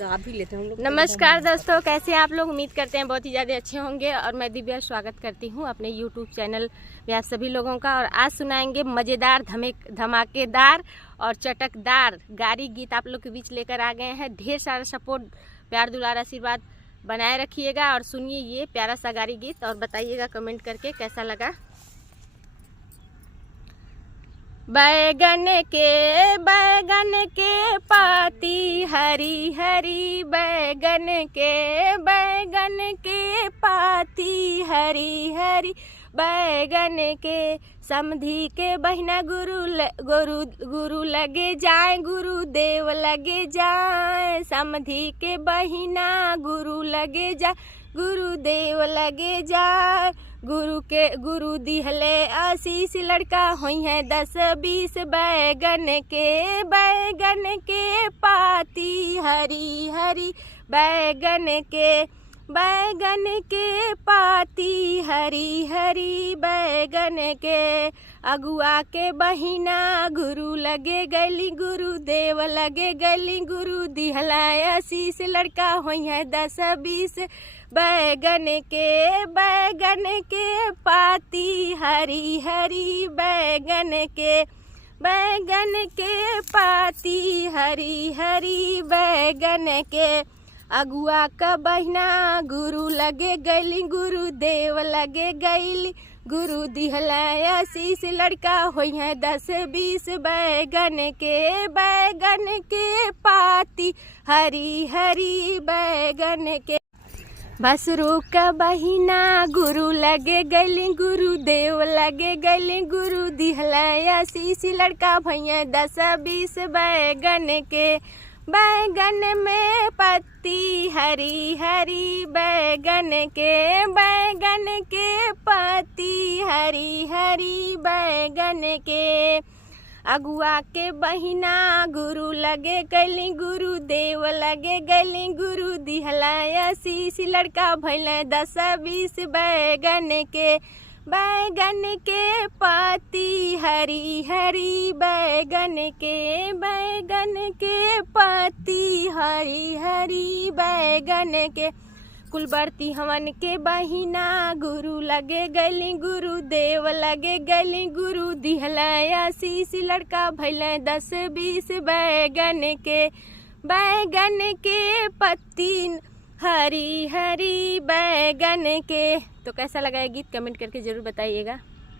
गा भी लेते हैं हम लोग। नमस्कार दोस्तों, कैसे हैं आप लोग? उम्मीद करते हैं बहुत ही ज़्यादा अच्छे होंगे। और मैं दिव्या स्वागत करती हूं अपने यूट्यूब चैनल में आप सभी लोगों का। और आज सुनाएंगे मज़ेदार धमाकेदार और चटकदार गारी गीत आप लोग के बीच लेकर आ गए हैं। ढेर सारा सपोर्ट, प्यार, दुलार, आशीर्वाद बनाए रखिएगा और सुनिए ये प्यारा सा गारी गीत और बताइएगा कमेंट करके कैसा लगा। बैगन के पाती हरी हरी, बैगन के पाती हरी हरी, बैगन के समधी के बहिना गुरु लगे जाए, गुरुदेव लगे जाए। समधी के बहिना गुरु लगे जाए, गुरुदेव लगे जाए। गुरु दिहले आशीष, लड़का हुई है 10-20। बैगन के पाती हरी हरी, बैगन के पाती हरी हरी, बैगन के अगुआ के बहिना गुरु लगे गली, गुरुदेव लगे गली। गुरु दिहला आशीष, लड़का हुई है 10-20। बैगन के पाती हरी हरी, बैगन के पाती हरी हरी, बैगन के अगुआ का बहिना गुरु लगे गली, गुरुदेव लगे गईली। गुरु दिहला आशीष, लड़का हुई है 10-20। बैगन के पाती हरी हरी, बैगन के बसरू का बहिना गुरु लगे गली, गुरुदेव लगे गली। गुरु दिहला आशीष, लड़का भैया 10-20। बैगन में पत्ती हरी हरी, बैगन के पत्ती हरी हरी, बैगन के अगुआ के बहिना गुरु लगे गली, गुरुदेव लगे गली। गुरु दिहला आशीष, लड़का भैले 10-20। बैगन के पाती हरी हरी, बैगन के पाती हरी हरी, बैगन के कुलवर्ती हवन के बहिना गुरु लगे गली, गुरुदेव लगे गली। गुरु दिहला आशीष, लड़का भैले 10-20। बैगन के पत्ती हरी हरी, बैगन के। तो कैसा लगा ये गीत कमेंट करके जरूर बताइएगा।